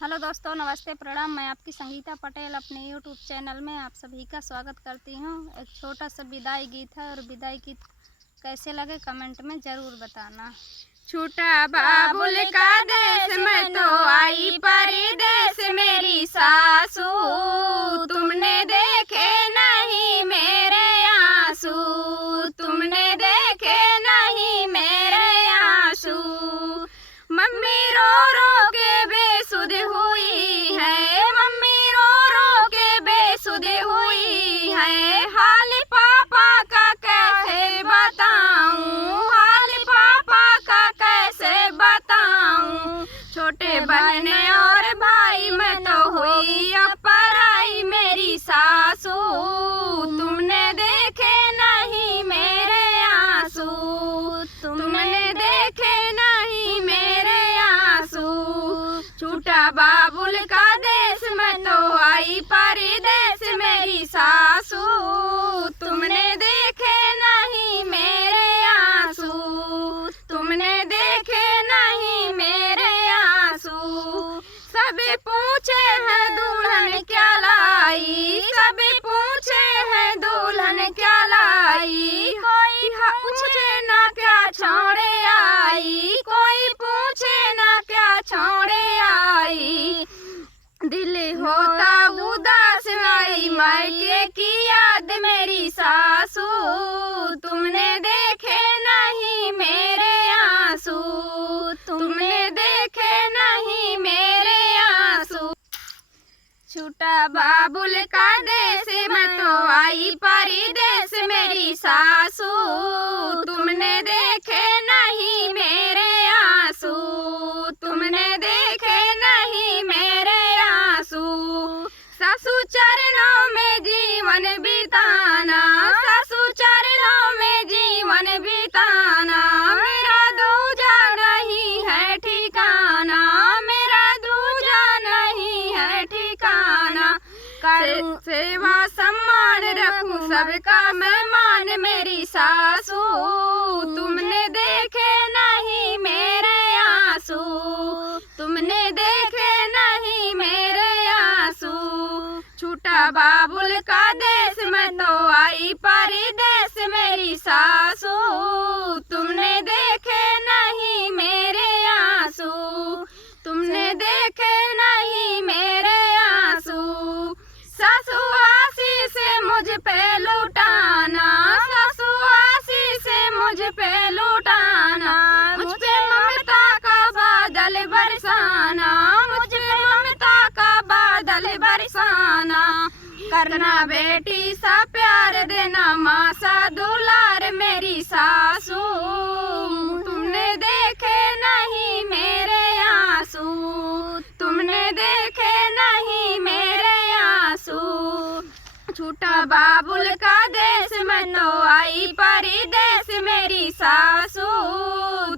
Hello दोस्तों, नमस्ते, प्रणाम। मैं आपकी संगीता पटेल अपने यूट्यूब चैनल में आप सभी का स्वागत करती हूँ। एक छोटा सा विदाई गीत है और विदाई गीत कैसे लगे कमेंट में ज़रूर बताना। छूटा बाबुल का देश में तो आई परदेश मेरी सासू, तुमने देखे नहीं मेरे आंसू, तुमने देखे नहीं मेरे आंसू। मम्मी रो रो के बेसुध हुई है, मम्मी रो रो के बेसुध हुई है। हाल पापा का कैसे बताऊं, हाल पापा का कैसे बताऊं। छोटे बहन और भाई में तो हुई अब पराई मेरी सासू, तुमने देखे नहीं मेरे आंसू, तुमने देखे नहीं मेरे आंसू। छूटा बाबुल का देश में तो आई परदेश मेरी सासू, तुमने देखे नहीं मेरे आंसू, तुमने देखे नहीं मेरे आंसू। सभी पूछे हैं दुल्हन क्या लाई, सभी पूछे हैं दुल्हन क्या लाई। कोई पूछे ना क्या छोड़े आई, कोई पूछे ना क्या छोड़े आई। दिल होता उदास आई मायके की याद मेरी सासू, तुमने देखे नहीं मेरे आंसू, तुमने देखे नहीं मेरे आंसू। छूटा बाबुल का देश में तो आई परदेश मेरी सासू, तुमने देखे नहीं मेरे आंसू, तुमने देखे नहीं मेरे आंसू। सासू चरणों में जीवन बिताना, सासू चरणों में जीवन बिताना। मेरा दूजा नहीं है ठिकाना, मेरा दूजा नहीं है ठिकाना। करूं सेवा सम्मान रखूं सबका मेहमान मेरी सासू, तुमने देखे नहीं मेरे आंसू, तुमने देखे नहीं मेरे आंसू। छूटा बाबुल का देश में तो आई परदेश मेरी सासू, तुमने देखे नहीं मेरे आंसू, तुमने देखे नहीं मेरे आंसू। सासू आशीष से मुझ पे लुटाना, सासू आशीष से मुझ पे लुटाना। मुझ पे ममता का बादल बरसाना, मुझ पे ममता का बादल बरसाना। करना बेटी सा प्यार देना, माँ सा दुलार मेरी सासू, तुमने देखे नहीं मेरे आंसू, तुमने देखे नहीं मेरे आंसू। छूटा बाबुल का देश में तो आई परदेश मेरी सासू,